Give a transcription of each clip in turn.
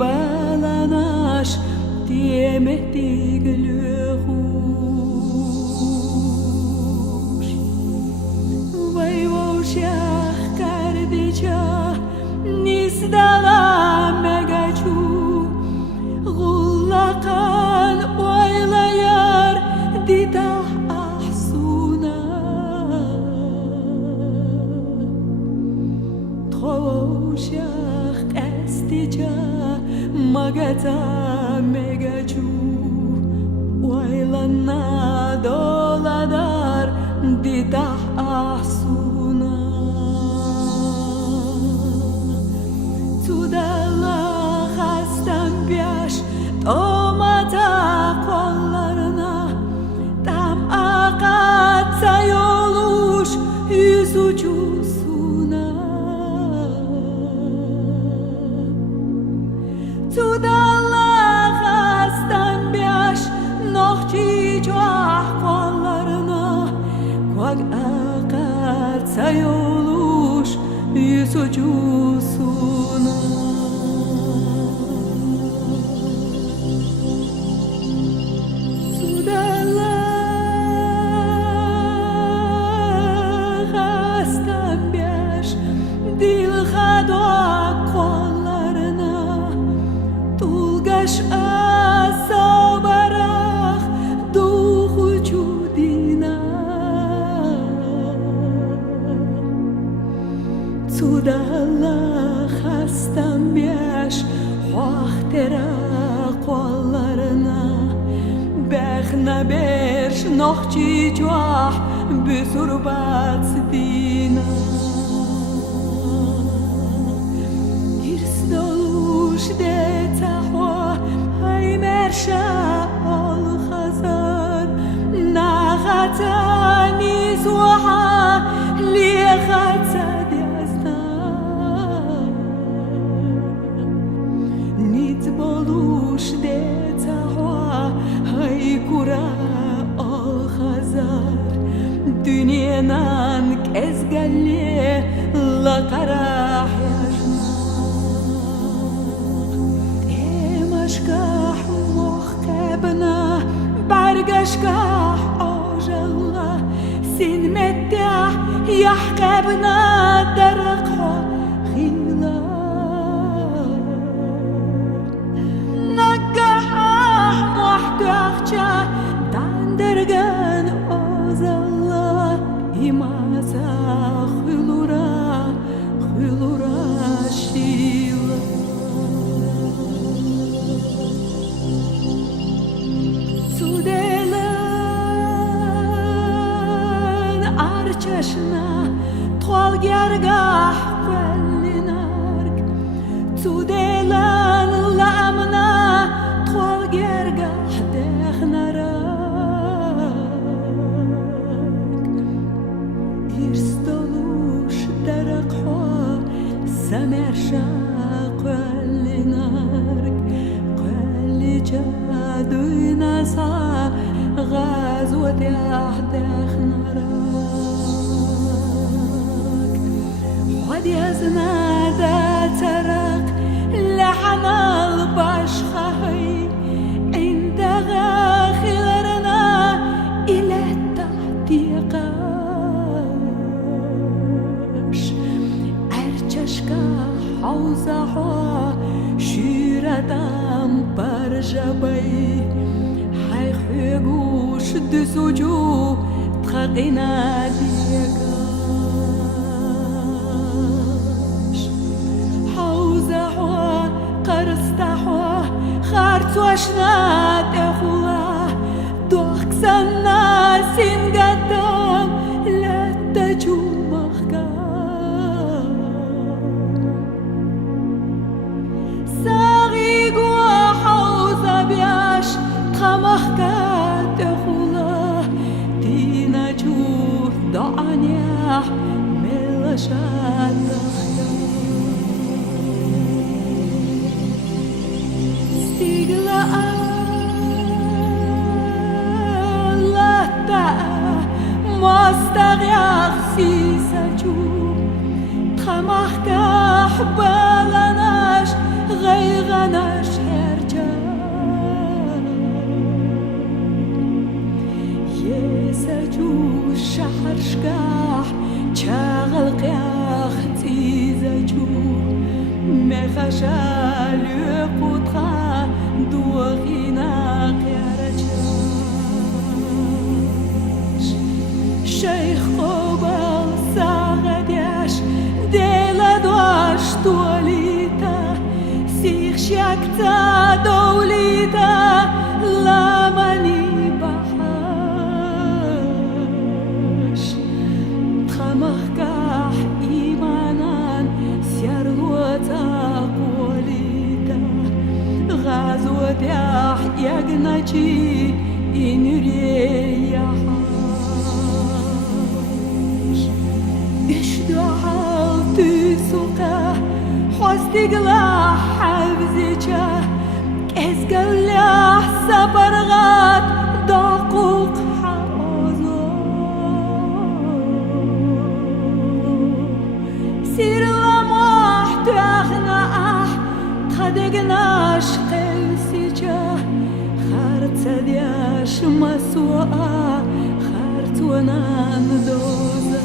balanash tiemetigluch Vayvoshach kardicha nisdala megachu Gullaqan oylayar didah ahsuna Tvoshach kasticha magata megachu Oylana doladar didah ahsuna Tudala hastan biash tomata kollarına Tam akatsa yoluş yüz ucusuna Tudala hastan biash nohçi çoğah kollarına Kuak akatsa yoluş yüz ucusuna Tudala hastam biash hohtera kollarına Bechna bersh nohchi juah büsurbat dina Girsdolush de tahwa hay mersha al khazar Naghata nizwaha li khata Boluş de tahwa hay kura al khazar Dünyanan kezgalli la qarah Emashkah muhkabna bargashkah ajalla Sin mettah yahkabna darqha khila Dandırgan ozallah imasa khulura shila Tudelan archashna tolgargah qallinark Tudelan lamna tolgargah dehnarak Irstolush daraqha samersha qallinark Qallicha duynasa غزوة أحداخنارك وادي هزنادا ترك لحن البشخي عند غاخلرنا إلى التحتيقاش أرجشكا حوزها شيردام برجبي حيخيقوش دسوجو تخقنا ديقاش حوزها قرستحوا خارتوشنا تخولا دوخسنا سنقدام لا تجو مخكام ساغيقوا حوزة بياش تخمخكا تخولا دينا جور دعنيح ملشان استيقلا مستغيخ سيسجو تخمخكا حبالناش غيغناش هرجا يسجو شحر شكاح شاغل قياخ تيزجو مخشا لقطخا دوغينا قيارجاش شيخ قبل ساغدياش ديلا دواش توليتا سيخ شاكتا دوليتا لاماني بحاش تخمخكاح إيمانان سيارلوتا قوليتا غازوتياح يغناجي إنري يحاش إشدو حالتي سوقا حوستيقلا حفزيجا كيزقلا سبرغات دقوق حوزو سير لمح تاخنا خدقناش قلسيجا خارت دياش مسوء خارت ونان دوزا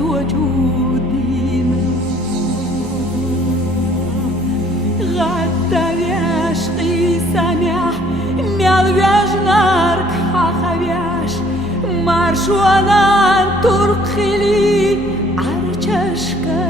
وجودينا غدا يشقي سامح ميال نارك حخبياش مارشوانا ترك خلي عرششكا